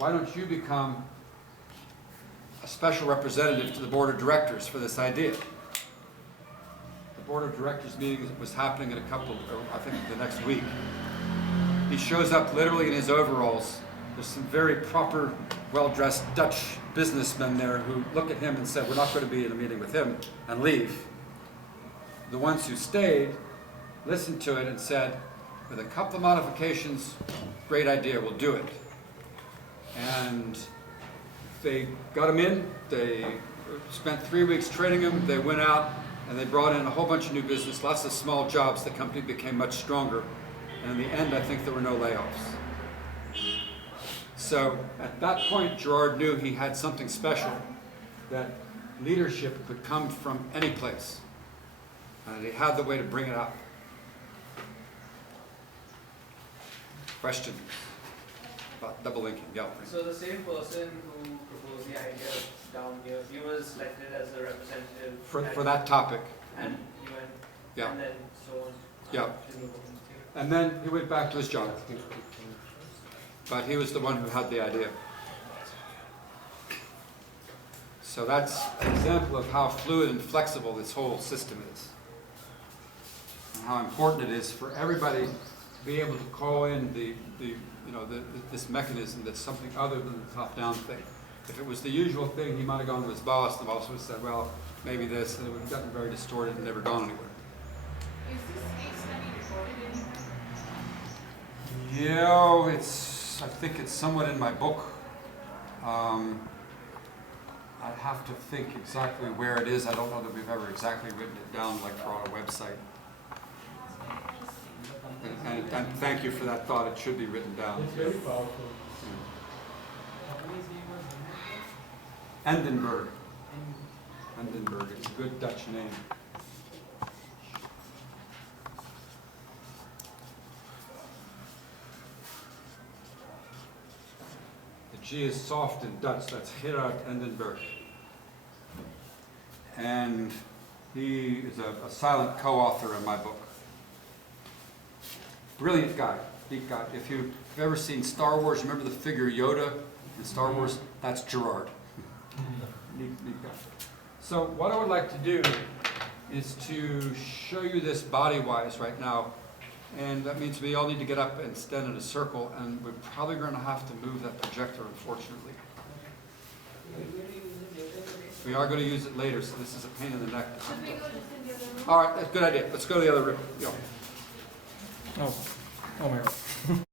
why don't you become a special representative to the board of directors for this idea? The board of directors meeting was happening in I think the next week. He shows up literally in his overalls. There's some very proper, well-dressed Dutch businessmen there who look at him and said, we're not going to be in a meeting with him, and leave. The ones who stayed listened to it and said, with a couple of modifications, great idea, we'll do it. And they got him in, they spent 3 weeks training him, they went out and they brought in a whole bunch of new business, lots of small jobs, the company became much stronger. And in the end, I think there were no layoffs. So at that point, Gerard knew he had something special, that leadership could come from any place. And he had the way to bring it up. Question about double linking, yeah. So the same person who proposed the idea down here, he was selected as a representative For that topic. and he went, Yeah. and then so on. Yeah. And then he went back to his job. But he was the one who had the idea. So that's an example of how fluid and flexible this whole system is. And how important it is for everybody to be able to call in this mechanism that's something other than the top-down thing. If it was the usual thing, he might have gone to his boss, and the boss would have said, well, maybe this, and it would have gotten very distorted and never gone anywhere. Is this case study recorded in? Yeah, I think it's somewhat in my book. I'd have to think exactly where it is. I don't know that we've ever exactly written it down like for our website. And thank you for that thought. It should be written down. It's very powerful. Endenburg. Endenburg. It's a good Dutch name. The G is soft in Dutch. That's Gerard Endenburg. And he is a silent co-author in my book. Brilliant guy, deep guy. If you've ever seen Star Wars, remember the figure Yoda in Star Wars? That's Gerard. Neat guy. So what I would like to do is to show you this body-wise right now. And that means we all need to get up and stand in a circle, and we're probably going to have to move that projector, unfortunately. We are going to use it later, so this is a pain in the neck. Should we go just in the other room? All right, that's a good idea. Let's go to the other room. Yeah. Oh my god.